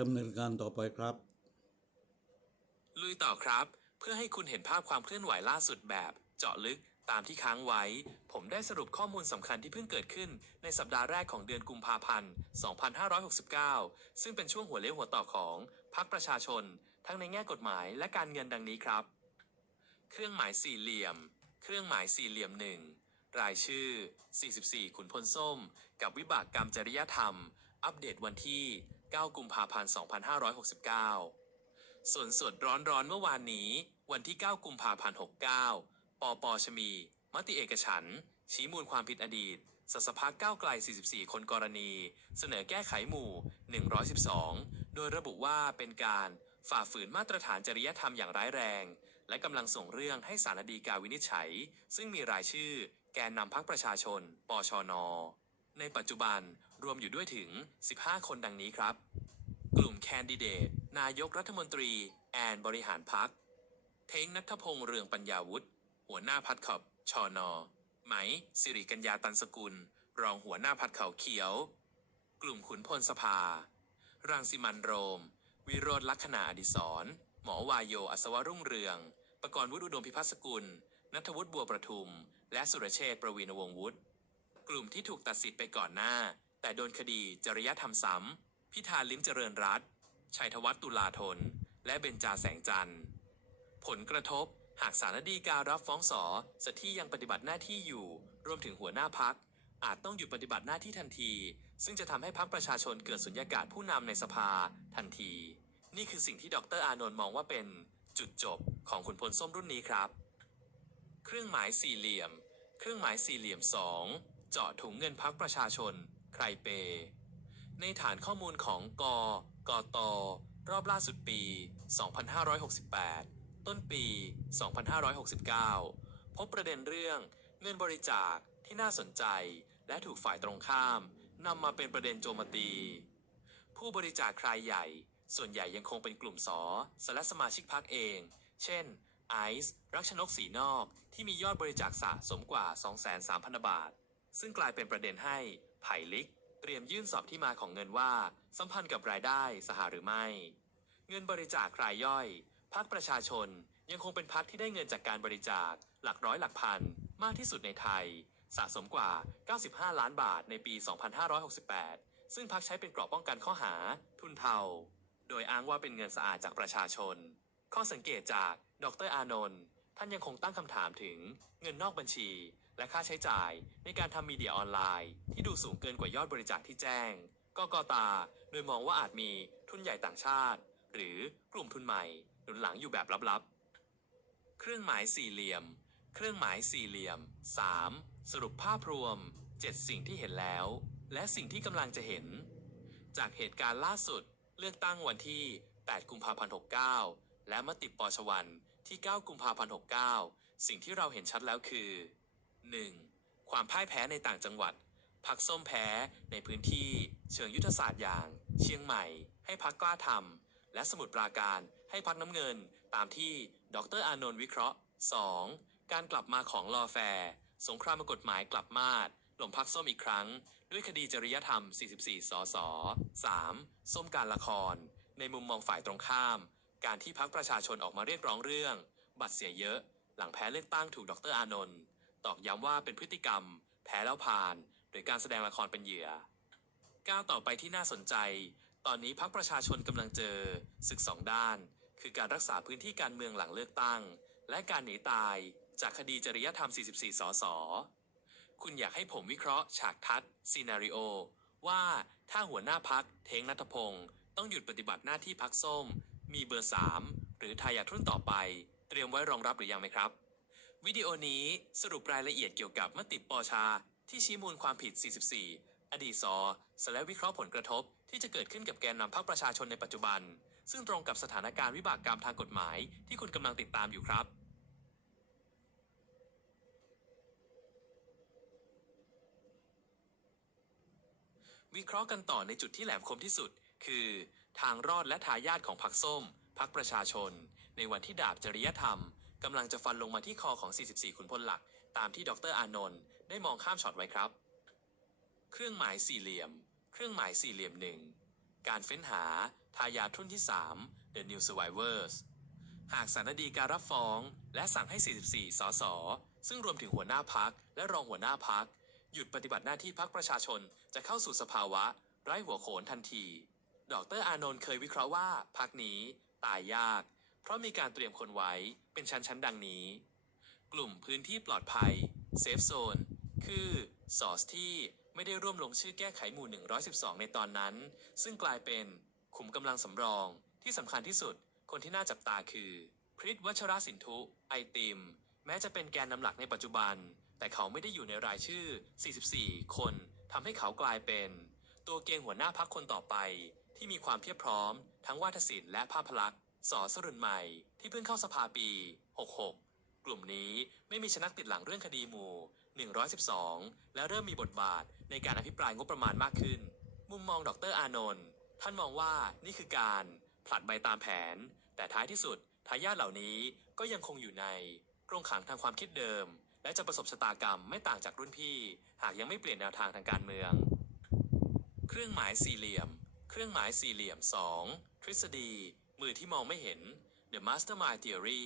ดำเนินการต่อไปครับ ลุยต่อครับ เพื่อให้คุณเห็นภาพความเคลื่อนไหวล่าสุดแบบ เจาะลึกตามที่ค้างไว้ ผมได้สรุปข้อมูลสำคัญที่เพิ่งเกิดขึ้น ในสัปดาห์แรกของเดือนกุมภาพันธ์ 2569 ซึ่งเป็นช่วงหัวเลี้ยวหัวต่อของพรรคประชาชน ทั้งในแง่กฎหมายและการเงินดังนี้ครับ เครื่องหมายสี่เหลี่ยม เครื่องหมายสี่เหลี่ยมหนึ่งรายชื่อ 44 ขุนพลส้ม กับวิบากกรรมจริยธรรม อัปเดตวันที่ 9 กุมภาพันธ์ 2569 ส่วนสดร้อนร้อนๆเมื่อวานนี้ วันที่ 9 กุมภาพันธ์ 69 ปปชมี มติเอกฉัน ชี้มูลความผิดอดีตสสพักก้าวไกล 44 คนกรณี เสนอแก้ไขหมู่ 112 โดยระบุว่าเป็นการฝ่าฝืนมาตรฐานจริยธรรมอย่างร้ายแรง และกำลังส่งเรื่องให้สารดีกาวินิจฉัย ซึ่งมีรายชื่อ แกนนำพักประชาชน ปชน ในปัจจุบัน รวมอยู่ด้วยถึง 15 คนดังนี้ครับ กลุ่มแคนดิเดต นายกรัฐมนตรี แอนบริหารพัก เท้งนัทพงษ์เรืองปัญญาวุฒิ หัวหน้าพัดขอบชอนอไหม สิริกัญญาตันสกุล รองหัวหน้าพัดเขาเขียว กลุ่มขุนพลสภา รังสิมันโรม วิโรธลักษณะอดิศรหมอวายโยอัศวรุ่งเรือง ประกรณ์วุฒิอุดมพิพัฒสกุล นัทวุฒิบัวประทุม และสุรเชษประวีนวงศ์วุฒิ กลุ่มที่ถูกตัดสิทธิ์ไปก่อนหน้า แต่โดนคดีจริยธรรมซ้ำพิธาลิ้มเจริญรัตชัยธวัฒน์ตุลาธน และเบญจาแสงจันทร์ ผลกระทบหากสารดีการับฟ้องสอสที่ยังปฏิบัติหน้าที่อยู่ รวมถึงหัวหน้าพัก อาจต้องหยุดปฏิบัติหน้าที่ทันที ซึ่งจะทำให้พักประชาชนเกิดสุญญากาศผู้นำในสภาทันที นี่คือสิ่งที่ดรอานนท์มองว่าเป็นจุดจบของขุนพลส้มรุ่นนี้ครับ เครื่องหมายสี่เหลี่ยม เครื่องหมายสี่เหลี่ยม 2 เจาะถุงเงินพักประชาชน ใครเป ในฐานข้อมูลของกกต รอบล่าสุดปี 2568 ต้นปี 2569 พบประเด็นเรื่องเงินบริจาคที่น่าสนใจ และถูกฝ่ายตรงข้ามนำมาเป็นประเด็นโจมตี ผู้บริจาครายใหญ่ ส่วนใหญ่ยังคงเป็นกลุ่มสอและสมาชิกพักเอง เช่นไอซ์รักชนกสีนอกที่มียอดบริจาคสะสมกว่า 2,300,000บาท ซึ่งกลายเป็นประเด็นให้ ไผ่ลิก เตรียมยื่นสอบที่มาของเงินว่า สัมพันธ์กับรายได้สหหรือไม่ เงินบริจาครายย่อยพักประชาชนยังคงเป็นพักที่ได้เงินจากการบริจาค หลักร้อยหลักพัน มากที่สุดในไทย สะสมกว่า 95 ล้านบาทในปี 2568 ซึ่งพักใช้เป็นกรอบป้องกันข้อหา ทุนเทา โดยอ้างว่าเป็นเงินสะอาดจากประชาชน ข้อสังเกตจากดรอานนท์ท่านยังคงตั้งคำถามถึงเงินนอกบัญชี และค่าใช้จ่ายในการทำมีเดียออนไลน์ ที่ดูสูงเกินกว่ายอดบริจาคที่แจ้งกกตาโดยมองว่าอาจมีทุนใหญ่ต่างชาติ หรือกลุ่มทุนใหม่หนุนหลังอยู่แบบลับๆ เครื่องหมายสี่เหลี่ยม เครื่องหมายสี่เหลี่ยม 3. สรุปภาพรวม 7 สิ่งที่เห็นแล้ว และสิ่งที่กำลังจะเห็น จากเหตุการณ์ล่าสุดเลือกตั้งวันที่ 8 กุมภาพันธ์ 69 และมติปชวันที่ 9 กุมภาพันธ์ 69 สิ่งที่เราเห็นชัดแล้วคือ 1. ความพ่ายแพ้ในต่างจังหวัด พักส้มแพ้ในพื้นที่เชิงยุทธศาสตร์อย่าง เชียงใหม่ ให้พักกล้าทำและสมุทรปราการให้พักน้ำเงิน ตามที่ดรอานนท์วิเคราะห์ 2. การกลับมาของลอแฟร์สงครามกฎหมายกลับมาดหล่มพักส้มอีกครั้ง ด้วยคดีจริยธรรม 44 สส 3. ส้มการละคร ในมุมมองฝ่ายตรงข้าม การที่พักประชาชนออกมาเรียกร้องเรื่อง บัตรเสียเยอะ หลังแพ้เลือกตั้งถูกดรอานนท์ ตอกย้ำว่าเป็นพฤติกรรม แพ้แล้วผ่านหรือการแสดงละครเป็นเหยื่อ ก้าวต่อไปที่น่าสนใจ ตอนนี้พักประชาชนกำลังเจอศึกสองด้าน คือการรักษาพื้นที่การเมืองหลังเลือกตั้ง และการหนีตาย จากคดีจริยธรรม 44 สส คุณอยากให้ผมวิเคราะห์ฉากทัศน์ซีนารีโอว่าถ้าหัวหน้าพักเทงนัทพงศ์ต้องหยุดปฏิบัติหน้าที่พักส้ม มีเบอร์ 3 หรือทายาทรุ่นต่อไป เตรียมไว้รองรับหรือยังไหมครับ วิดีโอนี้สรุปรายละเอียดเกี่ยวกับมติปชา ที่ชี้มูลความผิด 44 อดีตสสและวิเคราะห์ผลกระทบ ที่จะเกิดขึ้นกับแกนนำพรรคประชาชนในปัจจุบัน ซึ่งตรงกับสถานการณ์วิบากกรรมทางกฎหมาย ที่คุณกำลังติดตามอยู่ครับ วิเคราะห์กันต่อในจุดที่แหลมคมที่สุด คือ ทางรอดและทายาทของพรรคส้มพรรคประชาชน ในวันที่ดาบจริยธรรม กำลังจะฟันลงมาที่คอของ 44 ขุนพลหลัก ตามที่ดรอานนท์ได้มองข้ามช็อตไว้ครับ เครื่องหมายสี่เหลี่ยม เครื่องหมายสี่เหลี่ยมหนึ่ง การเฟ้นหา ทายาทรุ่นที่ 3 The New Survivors หากสารดีการรับฟ้อง และสั่งให้ 44 สส ซึ่งรวมถึงหัวหน้าพักและรองหัวหน้าพัก หยุดปฏิบัติหน้าที่พักประชาชนจะเข้าสู่สภาวะ ไร้หัวโขนทันที ดรอานนท์เคยวิเคราะห์ว่าพักนี้ ตายยาก เพราะมีการเตรียมคนไว้เป็นชั้นๆดังนี้ กลุ่มพื้นที่ปลอดภัยเซฟโซนคือสอสที่ไม่ได้ร่วมลงชื่อแก้ไขหมู่ 112 ในตอนนั้น ซึ่งกลายเป็นขุมกำลังสำรองที่สำคัญที่สุด คนที่น่าจับตาคือ พริตวัชรสินทุ ไอติม แม้จะเป็นแกนนำหลักในปัจจุบัน แต่เขาไม่ได้อยู่ในรายชื่อ 44 คนทำให้เขากลายเป็น ตัวเกงหัวหน้าพักคนต่อไป ที่มีความเพียบพร้อม ทั้งวาทศิลป์และภาพลักษณ์ สอสรุนใหม่ที่เพิ่งเข้าสภาปี 66 กลุ่มนี้ไม่มีชนักติดหลังเรื่องคดีหมู่ 112 และเริ่มมีบทบาทในการอภิปรายงบประมาณมากขึ้น มุมมองดรอานนท์ท่านมองว่านี่คือการผลัดใบตามแผน แต่ท้ายที่สุดทายาทเหล่านี้ก็ยังคงอยู่ในกรงขังทางความคิดเดิม และจะประสบชะตากรรมไม่ต่างจากรุ่นพี่ หากยังไม่เปลี่ยนแนวทางทางการเมือง เครื่องหมายสี่เหลี่ยม เครื่องหมายสี่เหลี่ยม 2 ทฤษฎี มือที่มองไม่เห็น The Mastermind Theory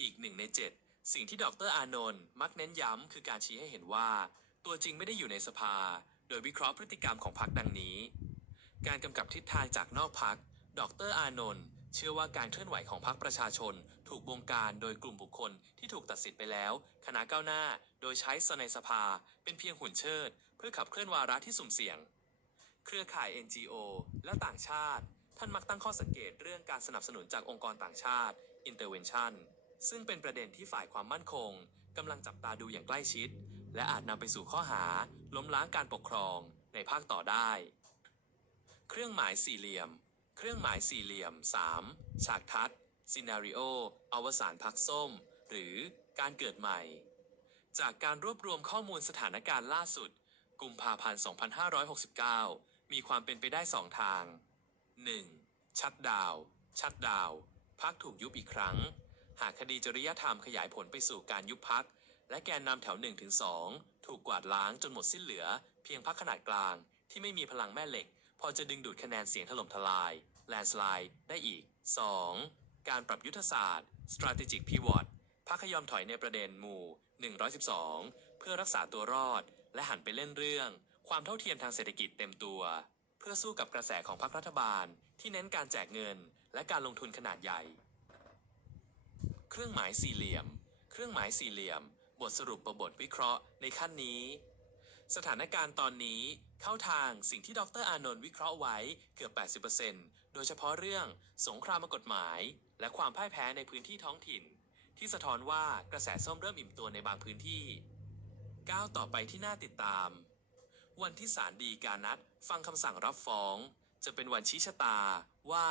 อีกหนึ่งในเจ็ดสิ่งที่ดรอานนท์มักเน้นย้ำคือการชี้ให้เห็นว่า ตัวจริงไม่ได้อยู่ในสภา โดยวิเคราะห์พฤติกรรมของพรรคดังนี้ การกำกับทิศทางจากนอกพักดรอานนท์เชื่อว่าการเคลื่อนไหวของพรรคประชาชน ถูกบงการโดยกลุ่มบุคคลที่ถูกตัดสิทธิ์ไปแล้ว คณะก้าวหน้า โดยใช้สในสภา เป็นเพียงหุ่นเชิด เพื่อขับเคลื่อนวาระที่สุ่มเสี่ยง เครือข่าย NGO และต่างชาติ ท่านมักตั้งข้อสังเกตเรื่องการสนับสนุนจากองค์กรต่างชาติ intervention ซึ่งเป็นประเด็นที่ฝ่ายความมั่นคงกำลังจับตาดูอย่างใกล้ชิด และอาจนำไปสู่ข้อหาล้มล้างการปกครองในภาคต่อได้ เครื่องหมายสี่เหลี่ยม เครื่องหมายสี่เหลี่ยม 3. ฉากทัศน์ซีนารีโออวสานพักส้ม หรือการเกิดใหม่ จากการรวบรวมข้อมูลสถานการณ์ล่าสุด กุมภาพันธ์ 2569 มีความเป็นไปได้สองทาง 1. ชัดดาว ชัดดาว พักถูกยุบอีกครั้ง หากคดีจริยธรรมขยายผลไปสู่การยุบพัก และแกนนำแถว1-2ถูกกวาดล้างจนหมดสิ้นเหลือ เพียงพักขนาดกลาง ที่ไม่มีพลังแม่เหล็ก พอจะดึงดูดคะแนนเสียงถล่มทลายแลนสไลด์ได้อีก 2. การปรับยุทธศาสตร์ strategic pivot พักยอมถอยในประเด็นหมู่ 112 เพื่อรักษาตัวรอด และหันไปเล่นเรื่อง ความเท่าเทียมทางเศรษฐกิจเต็มตัว พื่อสู้กับกระแสของพรรครัฐบาล ที่เน้นการแจกเงิน และการลงทุนขนาดใหญ่ เครื่องหมายสี่เหลี่ยม เครื่องหมายสี่เหลี่ยม บทสรุปประบทวิเคราะห์ในขั้นนี้ สถานการณ์ตอนนี้เข้าทางสิ่งที่ดรอานนท์วิเคราะห์ไว้เกือบ 80%โดยเฉพาะเรื่องสงครามกฎหมาย และความพ่ายแพ้ในพื้นที่ท้องถิ่น ที่สะท้อนว่ากระแสส้มเริ่มอิ่มตัวในบางพื้นที่ก้าวต่อไปที่น่าติดตาม วันที่ศาลฎีกานัด ฟังคำสั่งรับฟ้อง จะเป็นวันชี้ชะตา ว่า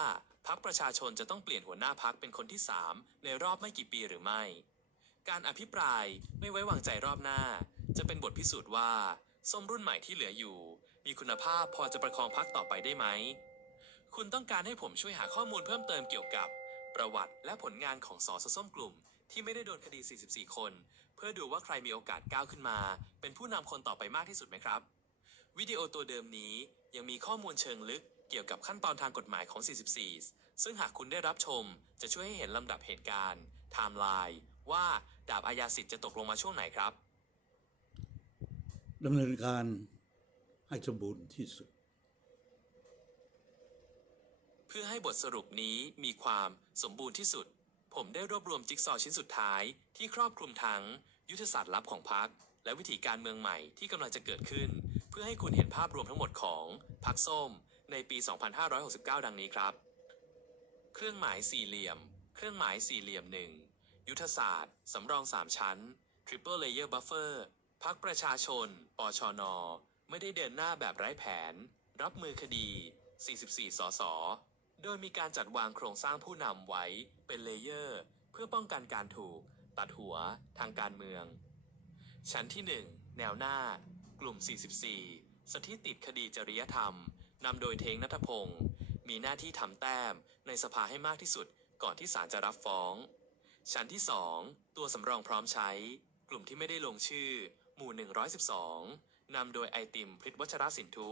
พักประชาชนจะต้องเปลี่ยนหัวหน้าพักเป็นคนที่ 3 ในรอบไม่กี่ปีหรือไม่ การอภิปรายไม่ไว้วางใจรอบหน้า จะเป็นบทพิสูจน์ว่า ส้มรุ่นใหม่ที่เหลืออยู่ มีคุณภาพพอจะประคองพักต่อไปได้ไหม คุณต้องการให้ผมช่วยหาข้อมูลเพิ่มเติมเกี่ยวกับ ประวัติและผลงานของสอสส้มกลุ่ม ที่ไม่ได้โดนคดี 44 คน เพื่อดูว่าใครมีโอกาสก้าวขึ้นมา เป็นผู้นำคนต่อไปมากที่สุดไหมครับ วิดีโอตัวเดิมนี้ยังมีข้อมูลเชิงลึกเกี่ยวกับขั้นตอนทางกฎหมายของ 44 ซึ่งหากคุณได้รับชมจะช่วยให้เห็นลำดับเหตุการณ์ไทม์ไลน์ว่าดาบอาญาสิทธิ์จะตกลงมาช่วงไหนครับดำเนินการให้สมบูรณ์ที่สุด เพื่อให้บทสรุปนี้มีความสมบูรณ์ที่สุด ผมได้รวบรวมจิ๊กซอว์ชิ้นสุดท้ายที่ครอบคลุมทั้ง ยุทธศาสตร์ลับของพรรคและวิธีการเมืองใหม่ที่กำลังจะเกิดขึ้นเพื่อให้คุณเห็นภาพรวมทั้งหมดของพรรคส้ม ในปี 2569 ดังนี้ครับ เครื่องหมายสี่เหลี่ยม เครื่องหมายสี่เหลี่ยมหนึ่งยุทธศาสตร์ สำรองสามชั้น Triple Layer Buffer พักประชาชน ปชน ไม่ได้เดินหน้าแบบไร้แผน รับมือคดี 44 สส โดยมีการจัดวางโครงสร้างผู้นำไว้เป็นเลเยอร์ เพื่อป้องกันการถูก ตัดหัวทางการเมือง ชั้นที่ 1 แนวหน้า กลุ่ม 44 สถิติดคดีจริยธรรม นำโดยเทงนัทพงศ์มีหน้าที่ทำแต้มในสภาให้มากที่สุดก่อนที่ศาลจะรับฟ้อง ชั้นที่ 2 ตัวสำรองพร้อมใช้ กลุ่มที่ไม่ได้ลงชื่อ หมู่ 112 นำโดยไอติมพริตวัชรสินทุ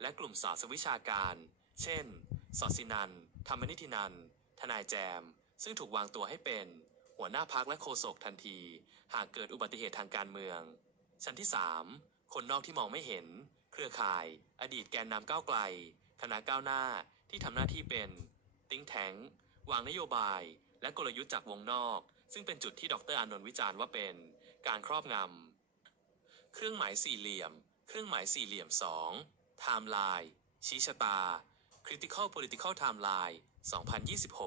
และกลุ่มสาสวิชาการ เช่น สอดสินัน ธรรมนิธินัน ทนายแจม ซึ่งถูกวางตัวให้เป็น หัวหน้าพักและโฆษกทันที หากเกิดอุบัติเหตุทางการเมือง ชั้นที่ 3 คนนอกที่มองไม่เห็น เครือข่าย อดีตแกนนำก้าวไกล คณะก้าวหน้าที่ทำหน้าที่เป็นติ้งแทงวางนโยบาย และกลยุทธ์จากวงนอก ซึ่งเป็นจุดที่ดรอานนท์วิจารณ์ว่าเป็น การครอบงำเครื่องหมายสี่เหลี่ยม เครื่องหมายสี่เหลี่ยม2ไทม์ไลน์ชี้ชะตา Critical Political Timeline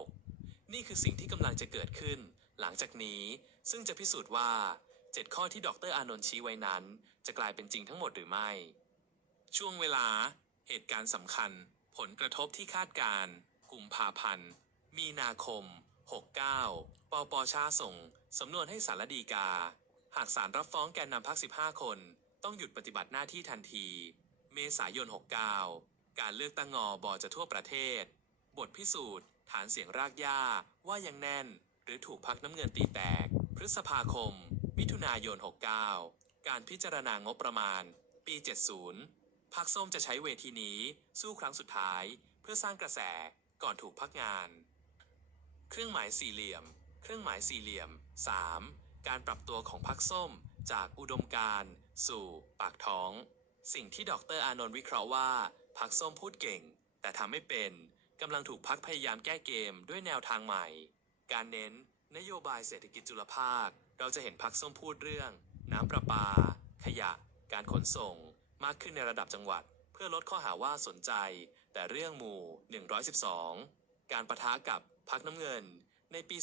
2026 นี่คือสิ่งที่กำลังจะเกิดขึ้น หลังจากนี้ซึ่งจะพิสูจน์ว่า 7 ข้อที่ดรอานนท์ชี้ไว้นั้น จะกลายเป็นจริงทั้งหมดหรือไม่ ช่วงเวลา เหตุการณ์สำคัญ ผลกระทบที่คาดการณ์กุมภาพันธ์ มีนาคม 69 ปปชาส่ง สำนวนให้สารดีกา หากศาลรับฟ้องแกนนำพัก15 คน ต้องหยุดปฏิบัติหน้าที่ทันที เมษายน 69 การเลือกตั้งงอบอจะทั่วประเทศ บทพิสูจน์ ฐานเสียงรากหญ้าว่ายังแน่น หรือถูกพักน้ำเงินตีแตก พฤษภาคม มิถุนายน 69 การพิจารณางบประมาณ ปี 70พักส้มจะใช้เวทีนี้สู้ครั้งสุดท้าย เพื่อสร้างกระแสก่อนถูกพักงาน เครื่องหมายสี่เหลี่ยม เครื่องหมายสี่เหลี่ยม 3. การปรับตัวของพักส้มจากอุดมการสู่ปากท้อง สิ่งที่ดรอานนท์วิเคราะห์ว่าพักส้มพูดเก่ง แต่ทำไม่เป็นกำลังถูกพักพยายามแก้เกมด้วยแนวทางใหม่ การเน้นนโยบายเศรษฐกิจจุลภาค เราจะเห็นพักส้มพูดเรื่อง น้ำประปา ขยะ การขนส่ง มากขึ้นในระดับจังหวัด เพื่อลดข้อหาว่าสนใจ แต่เรื่องหมู่ 112 การประทะกับพักน้ำเงิน ในปี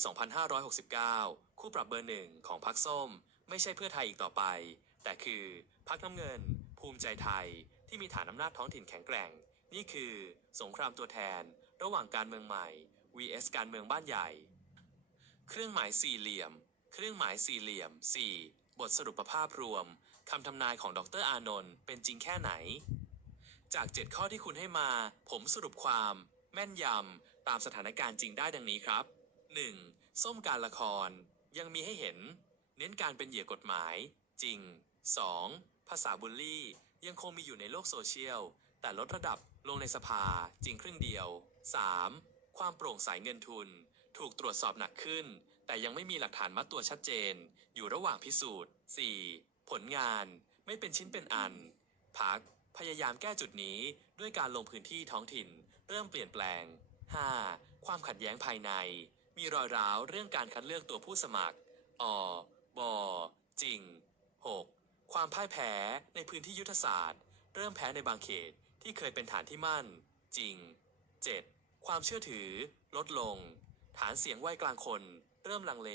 2569 คู่ปรับเบอร์หนึ่งของพักส้ม ไม่ใช่เพื่อไทยอีกต่อไป แต่คือพักน้ำเงิน ภูมิใจไทยที่มีฐานอำนาจท้องถิ่นแข็งแกร่ง นี่คือ สงครามตัวแทน ระหว่างการเมืองใหม่ vs การเมืองบ้านใหญ่ เครื่องหมายสี่เหลี่ยม เครื่องหมายสี่เหลี่ยม 4. บทสรุปภาพรวมคำทำนายของดรอานนท์เป็นจริงแค่ไหน จาก 7 ข้อที่คุณให้มา ผมสรุปความ แม่นยำตามสถานการณ์จริงได้ดังนี้ครับ 1. ส้มการละคร ยังมีให้เห็น เน้นการเป็นเหยื่อกฎหมาย จริง 2. ภาษาบุลลี่ ยังคงมีอยู่ในโลกโซเชียล แต่ลดระดับลงในสภาจริงครึ่งเดียว 3. ความโปร่งใสเงินทุน ถูกตรวจสอบหนักขึ้น แต่ยังไม่มีหลักฐานมัดตัวชัดเจน อยู่ระหว่างพิสูจน์ 4. ผลงานไม่เป็นชิ้นเป็นอัน พัก พยายามแก้จุดนี้ด้วยการลงพื้นที่ท้องถิ่น เริ่มเปลี่ยนแปลง 5. ความขัดแย้งภายใน มีรอยร้าวเรื่องการคัดเลือกตัวผู้สมัคร อ บอจริง 6. ความพ่ายแพ้ในพื้นที่ยุทธศาสตร์ เริ่มแพ้ในบางเขตที่เคยเป็นฐานที่มั่น จริง 7. ความเชื่อถือ ลดลง ฐานเสียงไหวกลางคน เริ่มลังเล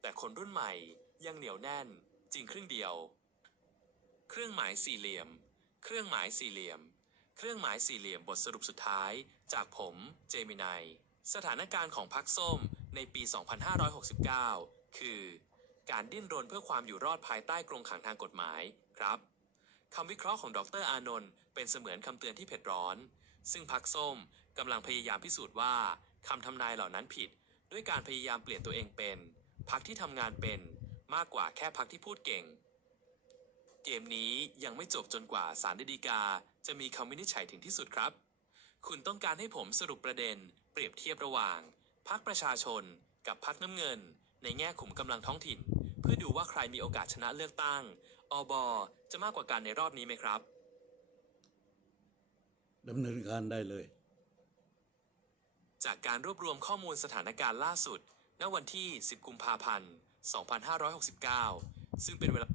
แต่คนรุ่นใหม่ยังเหนียวแน่น จริงครึ่งเดียว เครื่องหมายสี่เหลี่ยม เครื่องหมายสี่เหลี่ยม เครื่องหมายสี่เหลี่ยมบทสรุปสุดท้าย จากผมเจมินายสถานการณ์ของพักส้มในปี 2569 คือ การดิ้นรนเพื่อความอยู่รอดภายใต้กรงขังทางกฎหมายครับคำวิเคราะห์ของดรอานนท์เป็นเสมือนคำเตือนที่เผ็ดร้อน ซึ่งพักส้มกำลังพยายามพิสูจน์ว่าคำทำนายเหล่านั้นผิด ด้วยการพยายามเปลี่ยนตัวเองเป็นพักที่ทำงานเป็นมากกว่าแค่พักที่พูดเก่ง เกมนี้ยังไม่จบจนกว่าสารดีกา จะมีคำวินิจฉัยถึงที่สุดครับ คุณต้องการให้ผมสรุปประเด็น เปรียบเทียบระหว่าง พักประชาชน กับพักน้ำเงิน ในแง่ขุมกำลังท้องถิ่น เพื่อดูว่าใครมีโอกาสชนะเลือกตั้ง อบอจะมากกว่ากันในรอบนี้ไหมครับดำเนินการได้เลย จากการรวบรวมข้อมูลสถานการณ์ล่าสุด ณ วันที่ 10 กุมภาพันธ์ 2569 ซึ่งเป็นเวลา